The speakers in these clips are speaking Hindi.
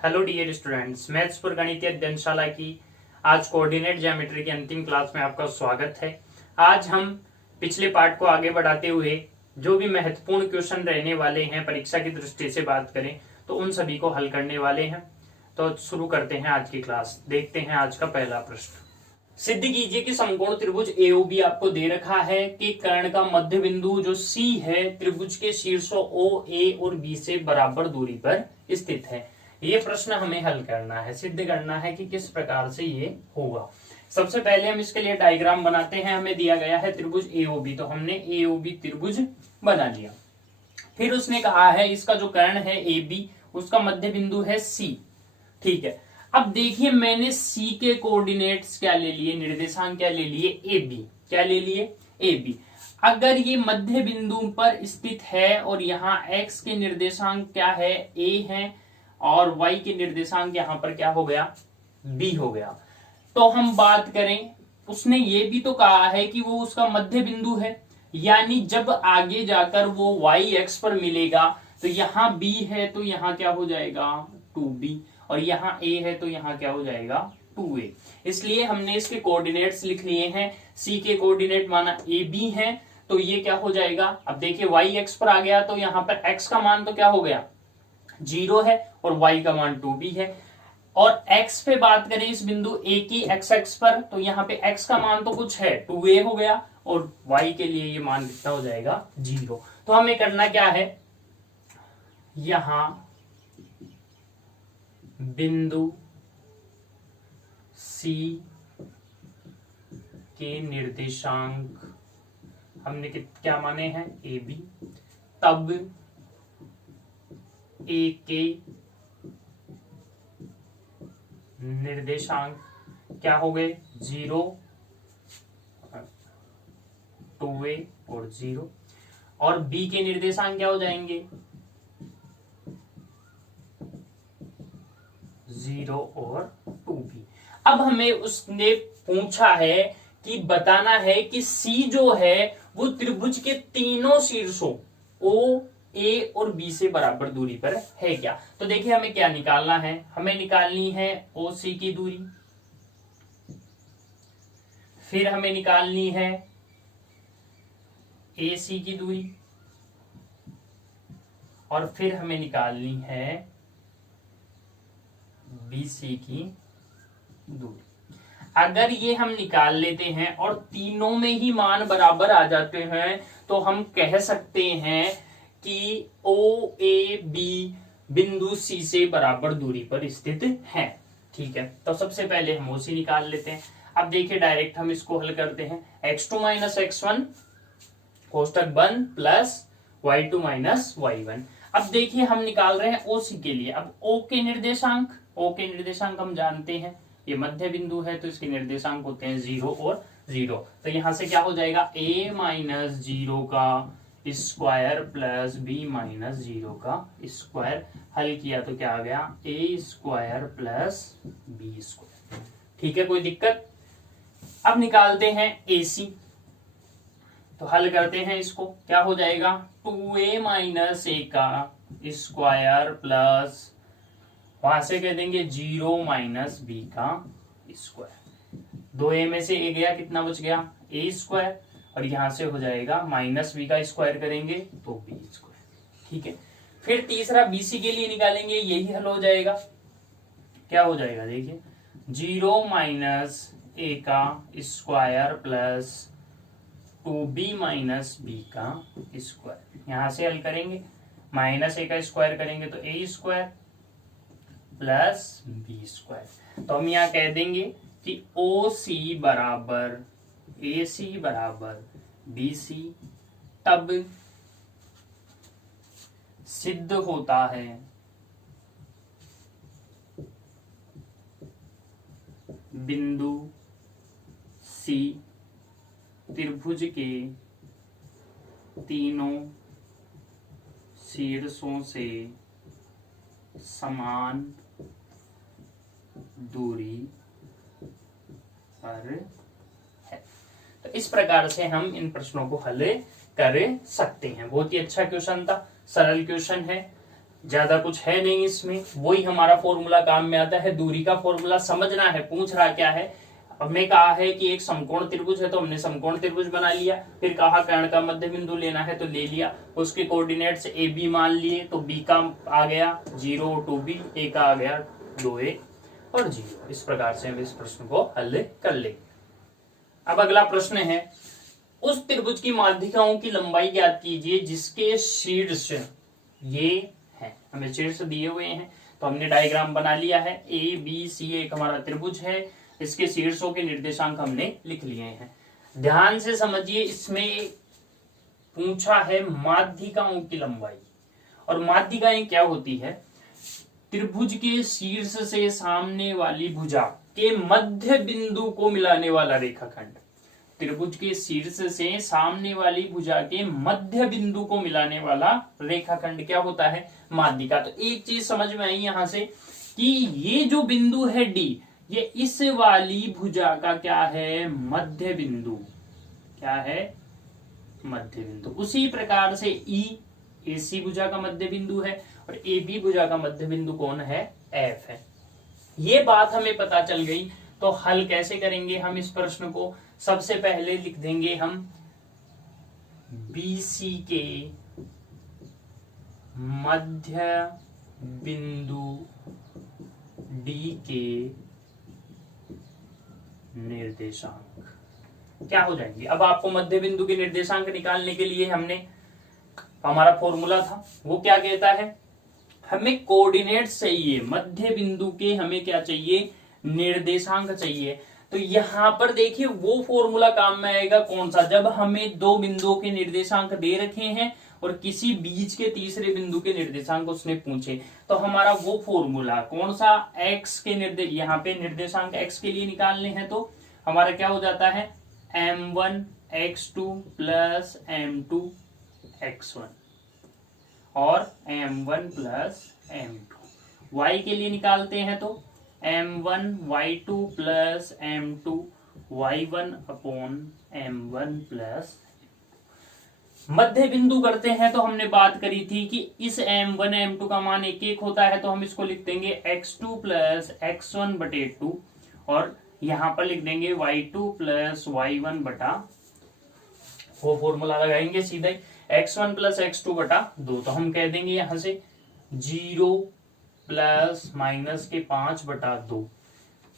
हेलो डियर स्टूडेंट्स, मैथ्स पर गणितीय अध्ययनशाला की आज कोऑर्डिनेट ज्योमेट्री की अंतिम क्लास में आपका स्वागत है। आज हम पिछले पार्ट को आगे बढ़ाते हुए जो भी महत्वपूर्ण क्वेश्चन रहने वाले हैं परीक्षा की दृष्टि से बात करें तो उन सभी को हल करने वाले हैं। तो शुरू करते हैं आज की क्लास। देखते हैं आज का पहला प्रश्न। सिद्ध कीजिए कि समकोण त्रिभुज एओबी आपको दे रखा है कि कर्ण का मध्य बिंदु जो सी है त्रिभुज के शीर्षों ओ, ए और बी से बराबर दूरी पर स्थित है। ये प्रश्न हमें हल करना है, सिद्ध करना है कि किस प्रकार से ये होगा। सबसे पहले हम इसके लिए डायग्राम बनाते हैं। हमें दिया गया है त्रिभुज एओबी, तो हमने एओबी त्रिभुज बना लिया। फिर उसने कहा है इसका जो कर्ण है ए बी उसका मध्य बिंदु है सी। ठीक है, अब देखिए मैंने सी के कोऑर्डिनेट्स क्या ले लिए, निर्देशांक क्या ले लिए, ए बी। क्या ले लिए, ए बी। अगर ये मध्य बिंदु पर स्थित है और यहाँ एक्स के निर्देशांक क्या है, ए है, और y के निर्देशांक यहां पर क्या हो गया, b हो गया। तो हम बात करें, उसने ये भी तो कहा है कि वो उसका मध्य बिंदु है, यानी जब आगे जाकर वो y x पर मिलेगा तो यहाँ b है तो यहाँ क्या हो जाएगा 2b, और यहाँ a है तो यहाँ क्या हो जाएगा 2a। इसलिए हमने इसके कोऑर्डिनेट्स लिख लिए हैं। c के कोऑर्डिनेट माना a b है तो ये क्या हो जाएगा, अब देखिए y x पर आ गया तो यहाँ पर x का मान तो क्या हो गया 0 है और y का मान 2b है। और x पे बात करें इस बिंदु a की x पर, तो यहाँ पे x का मान तो कुछ है 2a हो गया और y के लिए ये मान कितना हो जाएगा 0। तो हमें करना क्या है, यहां बिंदु c के निर्देशांक हमने क्या माने हैं ए बी, तब ए के निर्देशांक क्या हो गए 0, 2a और 0, और b के निर्देशांक क्या हो जाएंगे 0 और 2b। अब हमें उसने पूछा है कि बताना है कि c जो है वो त्रिभुज के तीनों शीर्षों o, ए और बी से बराबर दूरी पर है क्या। तो देखिए हमें क्या निकालना है, हमें निकालनी है ओ सी की दूरी, फिर हमें निकालनी है ए सी की दूरी, और फिर हमें निकालनी है बी सी की दूरी। अगर ये हम निकाल लेते हैं और तीनों में ही मान बराबर आ जाते हैं तो हम कह सकते हैं कि ओ ए बी बिंदु सी से बराबर दूरी पर स्थित है। ठीक है, तो सबसे पहले हम ओसी निकाल लेते हैं। अब देखिए डायरेक्ट हम इसको हल करते हैं, x2 माइनस x1 कोष्टक बंद प्लस y2 माइनस y1। अब देखिए हम निकाल रहे हैं ओसी के लिए। अब ओ के निर्देशांक हम जानते हैं, ये मध्य बिंदु है तो इसके निर्देशांक होते हैं 0 और 0। तो यहां से क्या हो जाएगा a माइनस 0 का स्क्वायर प्लस बी माइनस 0 का स्क्वायर। हल किया तो क्या आ गया ए स्क्वायर प्लस बी स्क्वायर। ठीक है, कोई दिक्कत। अब निकालते हैं एसी, तो हल करते हैं इसको, क्या हो जाएगा 2a माइनस ए का स्क्वायर प्लस वहां से कह देंगे 0 माइनस बी का स्क्वायर। 2a में से ए गया, कितना बच गया ए स्क्वायर, और यहां से हो जाएगा माइनस बी का स्क्वायर करेंगे तो बी स्क्वायर। ठीक है, फिर तीसरा बीसी के लिए निकालेंगे, यही हल हो जाएगा। क्या हो जाएगा देखिए 0 माइनस ए का square plus 2b minus B का स्क्वायर। यहां से हल करेंगे, माइनस ए का स्क्वायर करेंगे तो ए स्क्वायर प्लस बी स्क्वायर। तो हम यहां कह देंगे कि ओ सी बराबर ए सी बराबर बी सी, तब सिद्ध होता है बिंदु सी त्रिभुज के तीनों शीर्षों से समान दूरी पर है। तो इस प्रकार से हम इन प्रश्नों को हल कर सकते हैं। बहुत ही अच्छा क्वेश्चन था, सरल क्वेश्चन है। ज्यादा कुछ है नहीं इसमें, वही हमारा फॉर्मूला काम में आता है। दूरी का फॉर्मूला समझना है, पूछ रहा क्या है, हमें कहा है कि एक समकोण त्रिभुज है तो हमने समकोण त्रिभुज बना लिया, फिर कहा कर्ण का मध्य बिंदु लेना है तो ले लिया, उसके कोऑर्डिनेट्स ए बी मान लिए, तो बी का आ गया 0 2b, ए का आ गया 2a और 0। इस प्रकार से हम इस प्रश्न को हल कर लेंगे। अब अगला प्रश्न है, उस त्रिभुज की माध्यिकाओं की लंबाई ज्ञात कीजिए जिसके शीर्ष ये है, हमें शीर्ष दिए हुए हैं तो हमने डायग्राम बना लिया है। ए बी सी एक हमारा त्रिभुज है, इसके शीर्षों के निर्देशांक हमने लिख लिए हैं। ध्यान से समझिए, इसमें पूछा है माध्यिकाओं की लंबाई, और माध्यिकाएं क्या होती है, त्रिभुज के शीर्ष से सामने वाली भुजा के मध्य बिंदु को मिलाने वाला रेखाखंड। त्रिभुज के शीर्ष से सामने वाली भुजा के मध्य बिंदु को मिलाने वाला रेखाखंड क्या होता है, माध्यिका। तो एक चीज समझ में आई यहां से कि ये जो बिंदु है डी, ये इस वाली भुजा का क्या है, मध्य बिंदु। क्या है, मध्य बिंदु। उसी प्रकार से ई एसी भुजा का मध्य बिंदु है और ए बी भुजा का मध्य बिंदु कौन है, एफ है। ये बात हमें पता चल गई, तो हल कैसे करेंगे हम इस प्रश्न को। सबसे पहले लिख देंगे हम बीसी के मध्य बिंदु डी के निर्देशांक क्या हो जाएंगे। अब आपको मध्य बिंदु के निर्देशांक निकालने के लिए हमने, हमारा फॉर्मूला था वो क्या कहता है, हमें कोऑर्डिनेट्स चाहिए, मध्य बिंदु के हमें क्या चाहिए, निर्देशांक चाहिए। तो यहां पर देखिए वो फॉर्मूला काम में आएगा कौन सा, जब हमें दो बिंदुओं के निर्देशांक दे रखे हैं और किसी बीच के तीसरे बिंदु के निर्देशांक उसने पूछे, तो हमारा वो फॉर्मूला कौन सा, x के निर्देश, यहाँ पे निर्देशांक x के लिए निकालने हैं तो हमारा क्या हो जाता है, m1 x2 plus m2 x1 और m1 प्लस m2। y के लिए निकालते हैं तो m1 y2 plus m2 y1 upon m1 plus. मध्य बिंदु करते हैं तो हमने बात करी थी कि इस m1 m2 का मान 1 होता है, तो हम इसको लिख देंगे x2 प्लस x1 बटे 2 और यहां पर लिख देंगे y2 प्लस y1 बटा, वो फॉर्मूला लगाएंगे सीधे x1 प्लस x2 बटा 2, तो हम कह देंगे यहां से 0 प्लस माइनस के 5 बटा 2।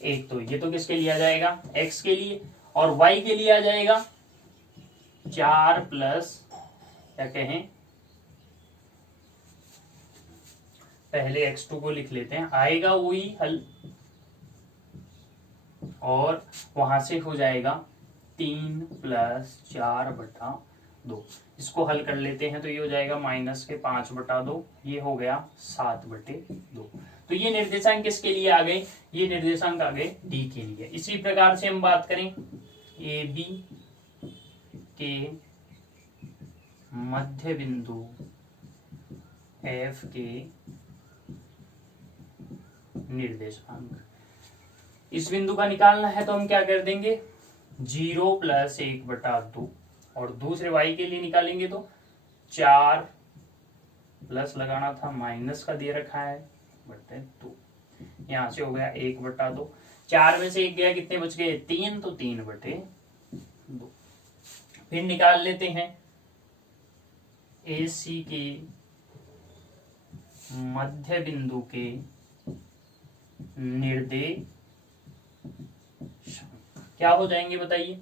एक तो ये तो किसके लिए आ जाएगा, x के लिए, और y के लिए आ जाएगा 4 प्लस, क्या कहें, पहले x2 को लिख लेते हैं, आएगा वही हल, और वहां से हो जाएगा 3 प्लस 4 बटा 2। इसको हल कर लेते हैं तो ये हो जाएगा माइनस के 5 बटा 2, ये हो गया 7 बटे 2। तो ये निर्देशांक किसके लिए आ गए, ये निर्देशांक आ गए डी के लिए। इसी प्रकार से हम बात करें ए बी के मध्य बिंदु एफ के निर्देशांक, इस बिंदु का निकालना है तो हम क्या कर देंगे 0 प्लस 1 बटा 2, और दूसरे y के लिए निकालेंगे तो 4 प्लस लगाना था, माइनस का दे रखा है बटे 2, यहां से हो गया 1 बटा 2, 4 में से 1 गया, कितने बच गए 3, तो 3 बटे 2। फिर निकाल लेते हैं AC के मध्य बिंदु के निर्देशांक क्या हो जाएंगे बताइए।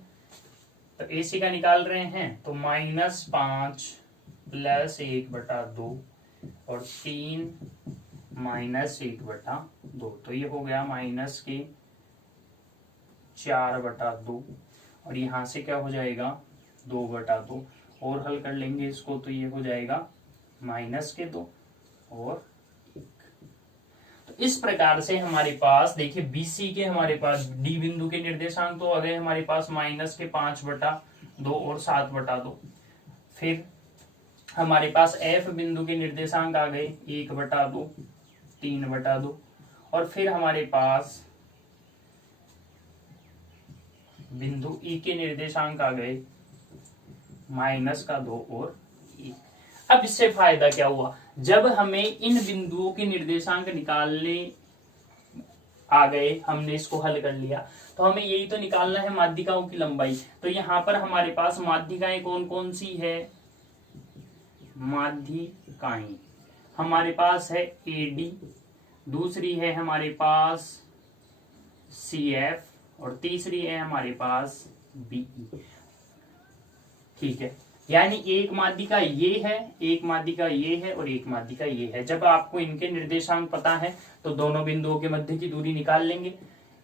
तो AC का निकाल रहे हैं तो -5 प्लस 1 बटा 2 और 3 माइनस 1 बटा 2, तो ये हो गया माइनस के 4 बटा 2, और यहां से क्या हो जाएगा 2 बटा 2, और हल कर लेंगे इसको तो ये हो जाएगा माइनस के 2 और 1। तो इस प्रकार से हमारे पास देखिए BC के हमारे पास डी बिंदु के निर्देशांक तो आ गए हमारे पास माइनस के 5 बटा 2 और 7 बटा 2। फिर हमारे पास F बिंदु के निर्देशांक आ गए 1 बटा 2, 3 बटा 2, और फिर हमारे पास बिंदु E के निर्देशांक आ गए माइनस का 2 और 1। अब इससे फायदा क्या हुआ, जब हमें इन बिंदुओं के निर्देशांक निकालने आ गए, हमने इसको हल कर लिया, तो हमें यही तो निकालना है माध्यिकाओं की लंबाई। तो यहाँ पर हमारे पास माध्यिकाएं कौन कौन सी है, माध्यिकाएं हमारे पास है AD, दूसरी है हमारे पास CF और तीसरी है हमारे पास BE। ठीक है, यानी एक माध्यिका ये है, एक माध्यिका ये है और एक माध्यिका ये है। जब आपको इनके निर्देशांक पता है तो दोनों बिंदुओं के मध्य की दूरी निकाल लेंगे।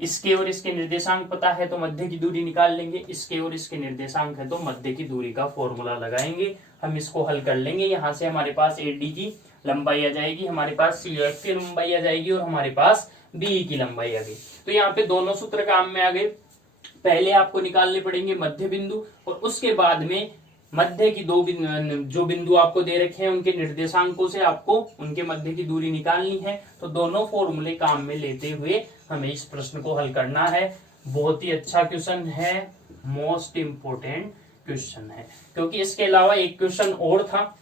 इसके और इसके निर्देशांक पता है तो मध्य की दूरी निकाल लेंगे। इसके और इसके निर्देशांक है तो मध्य की दूरी का फॉर्मूला लगाएंगे, हम इसको हल कर लेंगे। यहाँ से हमारे पास AD की लंबाई आ जाएगी, हमारे पास CF की लंबाई आ जाएगी और हमारे पास BE की लंबाई आ गई। तो यहाँ पे दोनों सूत्र काम में आ गए। पहले आपको निकालने पड़ेंगे मध्य बिंदु और उसके बाद में मध्य की जो बिंदु आपको दे रखे हैं उनके निर्देशांकों से आपको उनके मध्य की दूरी निकालनी है। तो दोनों फॉर्मूले काम में लेते हुए हमें इस प्रश्न को हल करना है। बहुत ही अच्छा क्वेश्चन है, मोस्ट इंपोर्टेंट क्वेश्चन है, क्योंकि इसके अलावा एक क्वेश्चन और था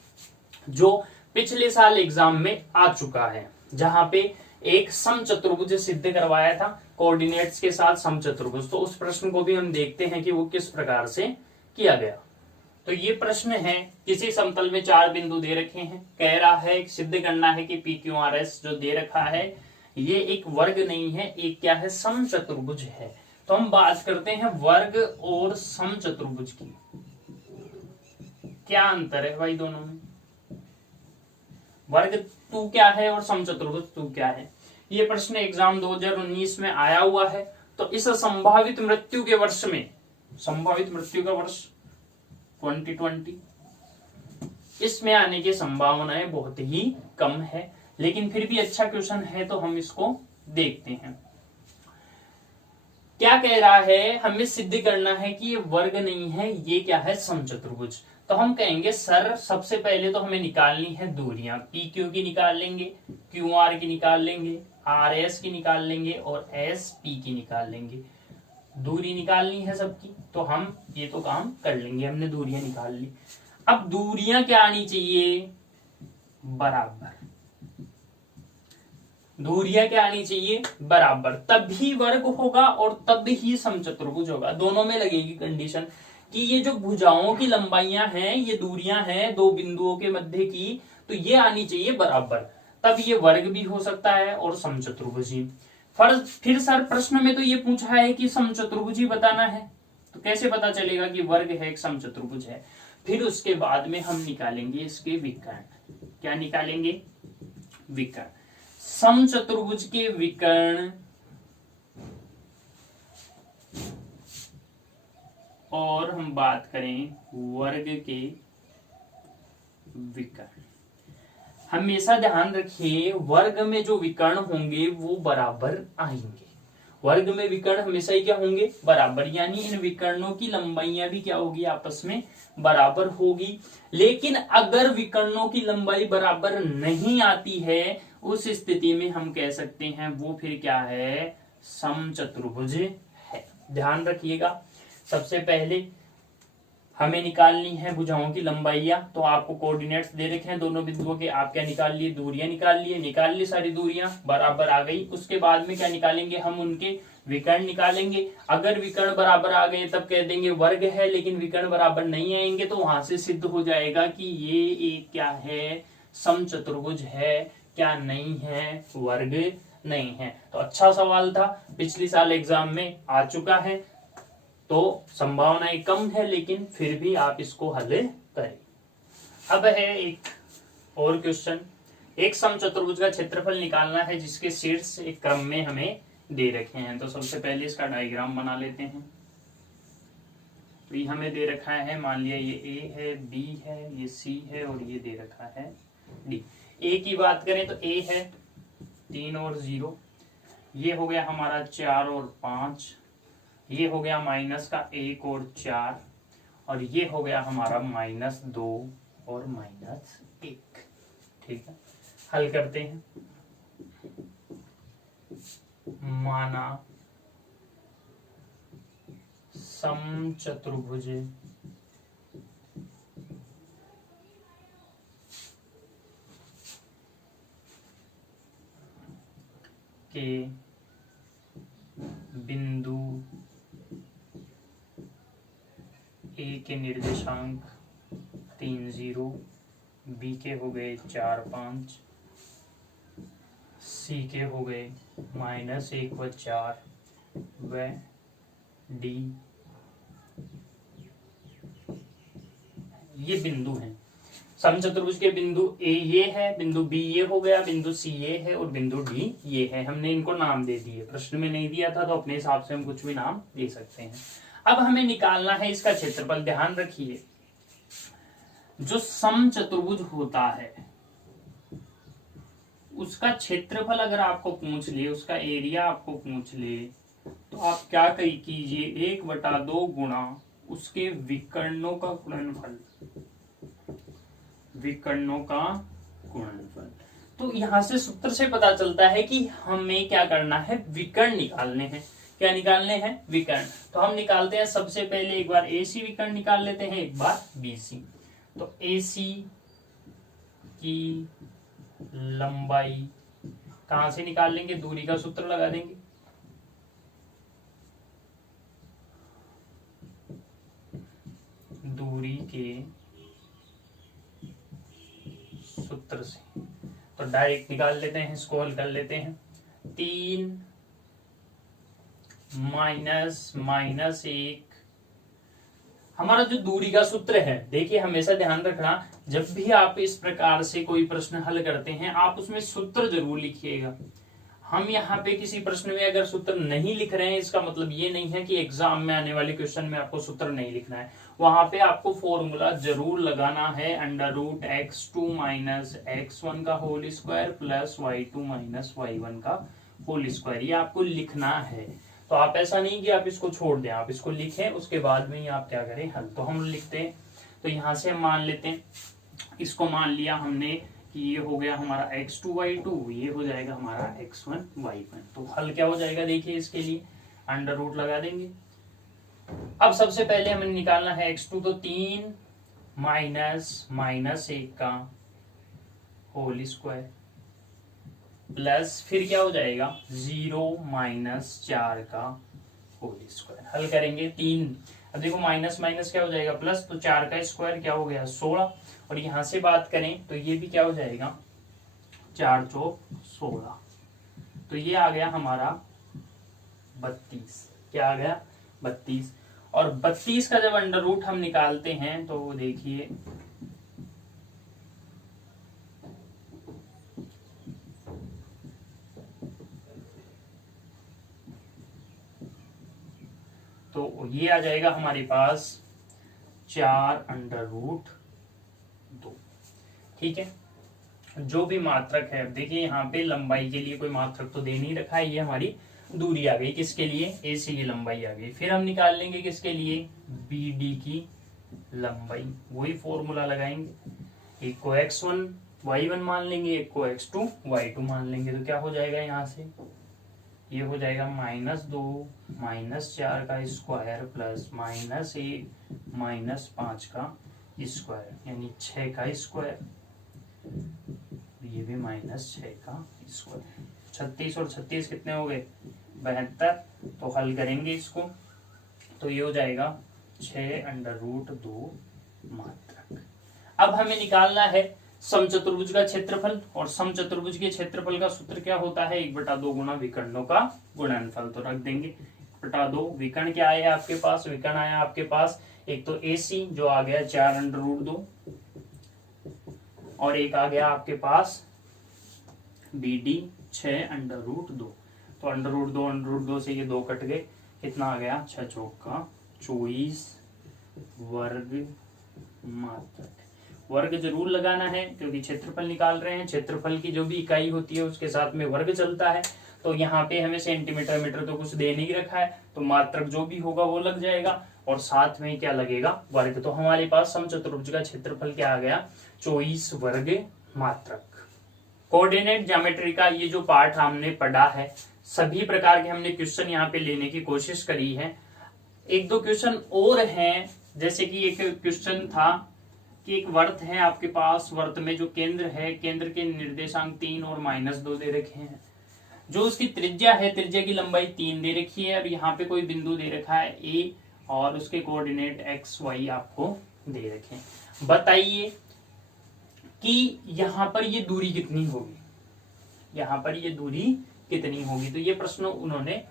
जो पिछले साल एग्जाम में आ चुका है, जहां पे एक समचतुर्भुज सिद्ध करवाया था कोऑर्डिनेट्स के साथ समचतुर्भुज। तो उस प्रश्न को भी हम देखते हैं कि वो किस प्रकार से किया गया। तो ये प्रश्न है, किसी समतल में 4 बिंदु दे रखे हैं, कह रहा है सिद्ध करना है कि PQRS जो दे रखा है ये एक वर्ग नहीं है, एक क्या है, समचतुर्भुज है। तो हम बात करते हैं वर्ग और समचतुर्भुज की। क्या अंतर है भाई दोनों में, वर्ग तू क्या है और समचतुर्भुज तू क्या है। ये प्रश्न एग्जाम 2019 में आया हुआ है। तो इस संभावित मृत्यु के वर्ष में, संभावित मृत्यु का वर्ष 2020, इसमें आने की संभावनाएं बहुत ही कम है, लेकिन फिर भी अच्छा क्वेश्चन है तो हम इसको देखते हैं। क्या कह रहा है, हमें सिद्ध करना है कि ये वर्ग नहीं है, ये क्या है, समचतुर्भुज। तो हम कहेंगे सर सबसे पहले तो हमें निकालनी है दूरियां, PQ की निकाल लेंगे, QR की निकाल लेंगे, RS की निकाल लेंगे और SP की निकाल लेंगे। दूरी निकालनी है सबकी, तो हम ये तो काम कर लेंगे, हमने दूरियां निकाल ली। अब दूरियां क्या आनी चाहिए, बराबर। दूरियां क्या आनी चाहिए, बराबर, तभी वर्ग होगा और तब ही समचतुर्भुज होगा। दोनों में लगेगी कंडीशन कि ये जो भुजाओं की लंबाइयां हैं, ये दूरियां हैं दो बिंदुओं के मध्य की, तो ये आनी चाहिए बराबर, तब ये वर्ग भी हो सकता है और समचतुर्भुज ही। फिर सर प्रश्न में तो ये पूछा है कि समचतुर्भुज ही बताना है, तो कैसे पता चलेगा कि वर्ग है एक समचतुर्भुज है। फिर उसके बाद में हम निकालेंगे इसके विकर्ण। क्या निकालेंगे, विकर्ण। समचतुर्भुज के विकर्ण और हम बात करें वर्ग के विकर्ण। हमेशा ध्यान रखिए वर्ग में जो विकर्ण होंगे वो बराबर आएंगे। वर्ग में विकर्ण हमेशा ही क्या होंगे, बराबर, यानी इन विकर्णों की लंबाइयां भी क्या होगी, आपस में बराबर होगी। लेकिन अगर विकर्णों की लंबाई बराबर नहीं आती है, उस स्थिति में हम कह सकते हैं वो फिर क्या है, समचतुर्भुज है। ध्यान रखिएगा, सबसे पहले हमें निकालनी है भुजाओं की लंबाइयां। तो आपको कोऑर्डिनेट्स दे रखे हैं दोनों बिंदुओं के, आप क्या निकाल लिए, दूरियां निकाल ली सारी दूरियां बराबर आ गई। उसके बाद में क्या निकालेंगे, हम उनके विकर्ण निकालेंगे। अगर विकर्ण बराबर आ गए तब कह देंगे वर्ग है, लेकिन विकर्ण बराबर नहीं आएंगे तो वहां से सिद्ध हो जाएगा कि ये एक क्या है, समचतुर्भुज है, क्या नहीं है, वर्ग नहीं है। तो अच्छा सवाल था, पिछले साल एग्जाम में आ चुका है, तो संभावनाएं कम है, लेकिन फिर भी आप इसको हल करें। अब है एक और क्वेश्चन, एक समचतुर्भुज का क्षेत्रफल निकालना है जिसके शीर्ष एक क्रम में हमें दे रखे हैं। तो सबसे पहले इसका डायग्राम बना लेते हैं। तो ये हमें दे रखा है, मान लिया ये A है, B है, ये C है और ये दे रखा है D। A की बात करें तो A है 3 और 0, ये हो गया हमारा 4 और 5, ये हो गया माइनस का 1 और 4, और ये हो गया हमारा -2 और -1। ठीक है, हल करते हैं। माना समचतुर्भुज के बिंदु ए के निर्देशांक 3 0, बी के हो गए 4 5, सी के हो गए -1 व 4 व डी ये बिंदु हैं। समचतुर्भुज के बिंदु ए ये है, बिंदु बी ये हो गया, बिंदु सी ये है और बिंदु डी ये है। हमने इनको नाम दे दिए, प्रश्न में नहीं दिया था तो अपने हिसाब से हम कुछ भी नाम दे सकते हैं। अब हमें निकालना है इसका क्षेत्रफल। ध्यान रखिए, जो समचतुर्भुज होता है उसका क्षेत्रफल अगर आपको पूछ ले, उसका एरिया आपको पूछ ले, तो आप क्या कीजिए, 1/2 गुणा उसके विकर्णों का गुणनफल, विकर्णों का गुणनफल। तो यहां से सूत्र से पता चलता है कि हमें क्या करना है, विकर्ण निकालने हैं। क्या निकालने हैं, विकर्ण। तो हम निकालते हैं सबसे पहले एक बार एसी विकर्ण निकाल लेते हैं, एक बार बीसी। तो एसी की लंबाई कहां से निकाल लेंगे, दूरी का सूत्र लगा देंगे। दूरी के सूत्र से तो डायरेक्ट निकाल लेते हैं, इसको हल कर लेते हैं। 3 -1 हमारा जो दूरी का सूत्र है, देखिए हमेशा ध्यान रखना, जब भी आप इस प्रकार से कोई प्रश्न हल करते हैं आप उसमें सूत्र जरूर लिखिएगा। हम यहाँ पे किसी प्रश्न में अगर सूत्र नहीं लिख रहे हैं, इसका मतलब ये नहीं है कि एग्जाम में आने वाले क्वेश्चन में आपको सूत्र नहीं लिखना है। वहां पे आपको फॉर्मूला जरूर लगाना है, √x2 - x1 का whole square plus y2 - y1 का होल स्क्वायर, ये आपको लिखना है। तो आप ऐसा नहीं कि आप इसको छोड़ दें, आप इसको लिखें, उसके बाद में ही आप क्या करें, हल। तो हम लिखते हैं, तो यहां से हम मान लेते हैं, इसको मान लिया हमने कि ये हो गया हमारा x2 y2, ये हो जाएगा हमारा x1 y1। तो हल क्या हो जाएगा, देखिए इसके लिए √ लगा देंगे। अब सबसे पहले हमें निकालना है x2, तो 3 -1 का होल स्क्वायर प्लस फिर क्या हो जाएगा 0 - 4 का होल स्क्वायर। हल करेंगे 3, अब देखो माइनस माइनस क्या हो जाएगा प्लस, तो 4 का स्क्वायर क्या हो गया 16, और यहां से बात करें तो ये भी क्या हो जाएगा 4 चौक 16, तो ये आ गया हमारा 32। क्या आ गया 32। और 32 का जब √ हम निकालते हैं तो देखिए तो ये आ जाएगा हमारे पास 4√2। ठीक है, जो भी मात्रक है, अब देखिए यहाँ पे लंबाई के लिए कोई मात्रक तो दे नहीं रखा है, ये हमारी दूरी आ गई, किसके लिए, AC की लंबाई आ गई। फिर हम निकाल लेंगे किसके लिए, BD की लंबाई, वही फॉर्मूला लगाएंगे, एक को x1 y1 मान लेंगे, एक को x2 y2 मान लेंगे, तो क्या हो जाएगा यहाँ से, ये हो जाएगा -2 - 4 का स्क्वायर प्लस -1 - 5 का स्क्वायर, यानी 6 का स्क्वायर, ये भी -6 का स्क्वायर। 36 और 36 कितने हो गए 72। तो हल करेंगे इसको, तो ये हो जाएगा 6√2 मात्रक। अब हमें निकालना है समचतुर्भुज का क्षेत्रफल, और समचतुर्भुज के क्षेत्रफल का सूत्र क्या होता है, 1/2 गुणा विकर्णों का गुणनफल। तो रख देंगे 1/2, विकर्ण क्या आया आपके पास, विकर्ण आया आपके पास एक तो AC जो आ गया 4√2, और एक आ गया आपके पास BD 6√2। तो √2 से ये 2 कट गए, कितना आ गया 6 चौक का 24 वर्ग मात्रक। वर्ग जरूर लगाना है क्योंकि क्षेत्रफल निकाल रहे हैं, क्षेत्रफल की जो भी इकाई होती है उसके साथ में वर्ग चलता है। तो यहाँ पे हमें सेंटीमीटर मीटर तो कुछ दे नहीं रखा है, तो मात्रक जो भी होगा वो लग जाएगा, और साथ में क्या लगेगा वर्ग। तो हमारे पास समचतुर्भुज का क्षेत्रफल क्या आ गया 24 वर्ग मात्रक। कोऑर्डिनेट ज्योमेट्री का ये जो पार्ट हमने पढ़ा है, सभी प्रकार के हमने क्वेश्चन यहाँ पे लेने की कोशिश करी है। एक दो क्वेश्चन और हैं, जैसे कि एक क्वेश्चन था कि एक वर्त है आपके पास, वर्त में जो केंद्र है, केंद्र के निर्देशांक 3 और -2 दे रखे हैं। जो उसकी त्रिज्या है, त्रिज्या की लंबाई 3 दे रखी है। अब यहाँ पे कोई बिंदु दे रखा है ए और उसके कोऑर्डिनेट एक्स वाई आपको दे रखे हैं। बताइए कि यहाँ पर ये दूरी कितनी होगी, यहाँ पर ये दूरी कितनी होगी। तो ये प्रश्न उन्होंने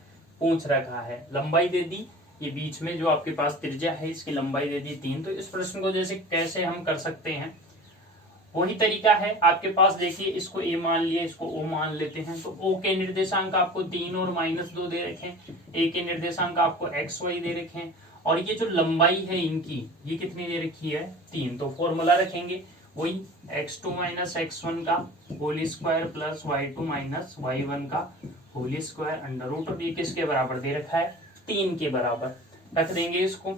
पूछ रखा है। लंबाई दे दी, ये बीच में जो आपके पास त्रिज्या है इसकी लंबाई दे दी 3। तो इस प्रश्न को जैसे कैसे हम कर सकते हैं, वही तरीका है आपके पास। देखिए इसको ए मान लिया, इसको ओ मान लेते हैं। तो ओ के निर्देशांक आपको 3 और -2 दे रखे हैं, ए के निर्देशांक आपको एक्स वाई दे रखे हैं, और ये जो लंबाई है इनकी ये कितनी दे रखी है 3। तो फॉर्मूला रखेंगे वही x2 - x1 का whole square plus y2 - y1 का होल स्क्वायर अंडर रूट, और ये किसके बराबर दे रखा है 3 के बराबर रख देंगे इसको।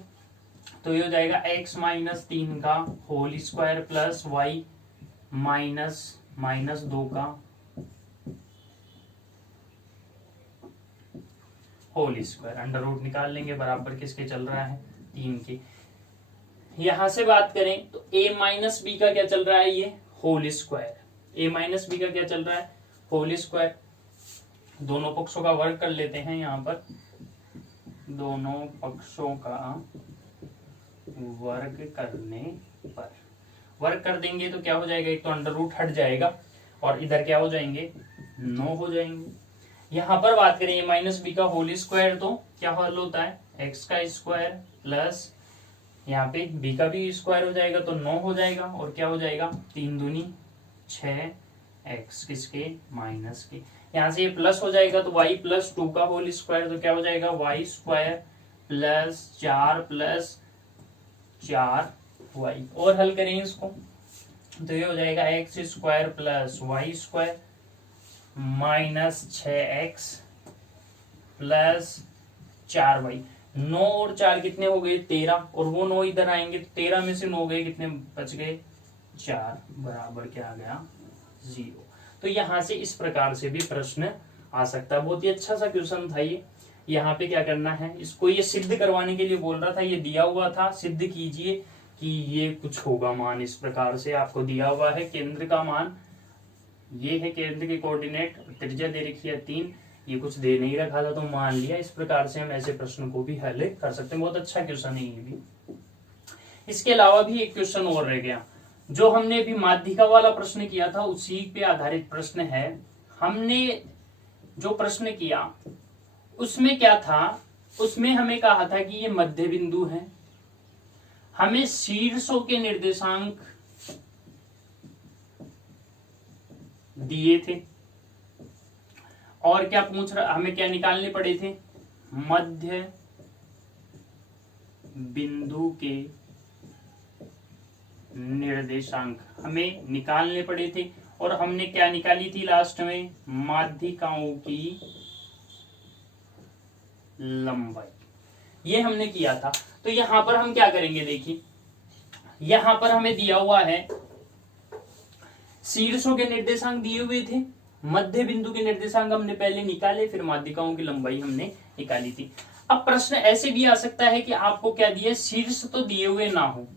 तो ये हो जाएगा x - 3 का होल स्क्वायर प्लस y -2 का होल स्क्वायर अंडर रूट निकाल लेंगे, बराबर किसके चल रहा है 3 के। यहां से बात करें तो a - b का क्या चल रहा है, ये होल स्क्वायर। a - b का क्या चल रहा है होल स्क्वायर। दोनों पक्षों का वर्ग कर लेते हैं, यहाँ पर दोनों पक्षों का वर्ग करने पर वर्ग कर देंगे तो क्या हो जाएगा, एक तो अंडर रूट हट जाएगा और इधर क्या हो जाएंगे 9 हो जाएंगे। यहाँ पर बात करें a - b का होल स्क्वायर तो क्या हल होता है x का स्क्वायर प्लस यहाँ पे b का भी स्क्वायर हो जाएगा तो 9 हो जाएगा, और क्या हो जाएगा 3 दूनी 6x किसके माइनस के। यहाँ से ये प्लस हो जाएगा तो y + 2 का होल स्क्वायर तो क्या हो जाएगा y square plus 4 plus 4y। और हल करें इसको तो ये हो जाएगा x square plus y square minus 6x plus 4y। 9 और 4 कितने हो गए 13, और वो 9 इधर आएंगे तो 13 में से 9 गए, कितने बच गए 4, बराबर क्या आ गया 0। तो यहां से इस प्रकार से भी प्रश्न आ सकता है। बहुत ही अच्छा सा क्वेश्चन था ये। यहाँ पे क्या करना है, इसको ये सिद्ध करवाने के लिए बोल रहा था, ये दिया हुआ था सिद्ध कीजिए कि ये कुछ होगा मान। इस प्रकार से आपको दिया हुआ है केंद्र का मान, ये है केंद्र के कोऑर्डिनेट, त्रिज्या दे रखी है 3, ये कुछ दे नहीं रखा था तो मान लिया। इस प्रकार से हम ऐसे प्रश्न को भी हल कर सकते हैं। बहुत अच्छा क्वेश्चन है ये भी। इसके अलावा भी एक क्वेश्चन और रह गया, जो हमने अभी माध्यिका वाला प्रश्न किया था उसी पे आधारित प्रश्न है। हमने जो प्रश्न किया उसमें क्या था, उसमें हमें कहा था कि ये मध्य बिंदु है, हमें शीर्षों के निर्देशांक दिए थे, और क्या पूछ रहा, हमें क्या निकालने पड़े थे मध्य बिंदु के निर्देशांक हमें निकालने पड़े थे, और हमने क्या निकाली थी लास्ट में माध्यिकाओं की लंबाई, ये हमने किया था। तो यहां पर हम क्या करेंगे, देखिए यहां पर हमें दिया हुआ है शीर्षों के निर्देशांक दिए हुए थे, मध्य बिंदु के निर्देशांक हमने पहले निकाले, फिर माध्यिकाओं की लंबाई हमने निकाली थी। अब प्रश्न ऐसे भी आ सकता है कि आपको क्या दिए, शीर्ष तो दिए हुए ना हो,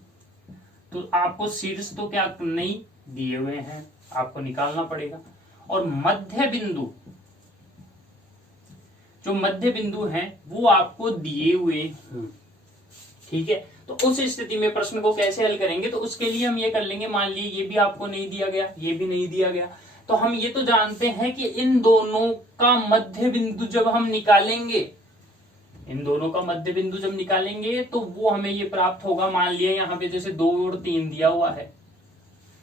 तो आपको शीर्ष तो क्या नहीं दिए हुए हैं, आपको निकालना पड़ेगा। और मध्य बिंदु, जो मध्य बिंदु हैं वो आपको दिए हुए हैं, ठीक है। तो उस स्थिति में प्रश्न को कैसे हल करेंगे, तो उसके लिए हम ये कर लेंगे, मान लीजिए ये भी आपको नहीं दिया गया, ये भी नहीं दिया गया, तो हम ये तो जानते हैं कि इन दोनों का मध्य बिंदु जब हम निकालेंगे, इन दोनों का मध्य बिंदु जब निकालेंगे तो वो हमें ये प्राप्त होगा। मान लिया यहाँ पे जैसे 2 और 3 दिया हुआ है,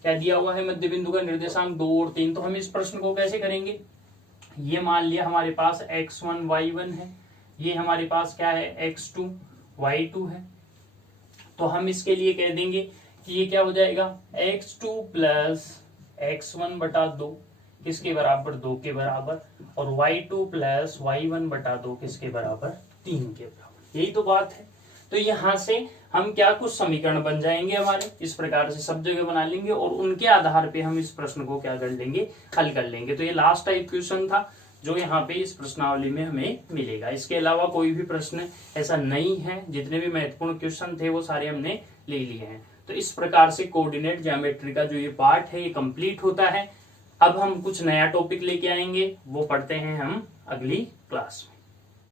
क्या दिया हुआ है मध्य बिंदु का निर्देशांक 2 और 3। तो हम इस प्रश्न को कैसे करेंगे, ये मान लिया हमारे पास x1 y1 है, ये हमारे पास क्या है x2 y2 है, तो हम इसके लिए कह देंगे कि ये क्या हो जाएगा x2 प्लस x1 बटा 2 किसके बराबर 2 के बराबर, और y2 प्लस y1 बटा 2 किसके बराबर 3 के बराबर। यही तो बात है। तो यहां से हम क्या कुछ समीकरण बन जाएंगे हमारे, इस प्रकार से सब जगह बना लेंगे और उनके आधार पे हम इस प्रश्न को क्या कर लेंगे, हल कर लेंगे। तो ये लास्ट टाइप क्वेश्चन था जो यहाँ पे इस प्रश्नावली में हमें मिलेगा। इसके अलावा कोई भी प्रश्न ऐसा नहीं है, जितने भी महत्वपूर्ण क्वेश्चन थे वो सारे हमने ले लिए हैं। तो इस प्रकार से कोऑर्डिनेट ज्योमेट्री का जो ये पार्ट है ये कंप्लीट होता है। अब हम कुछ नया टॉपिक लेके आएंगे, वो पढ़ते हैं हम अगली क्लास में।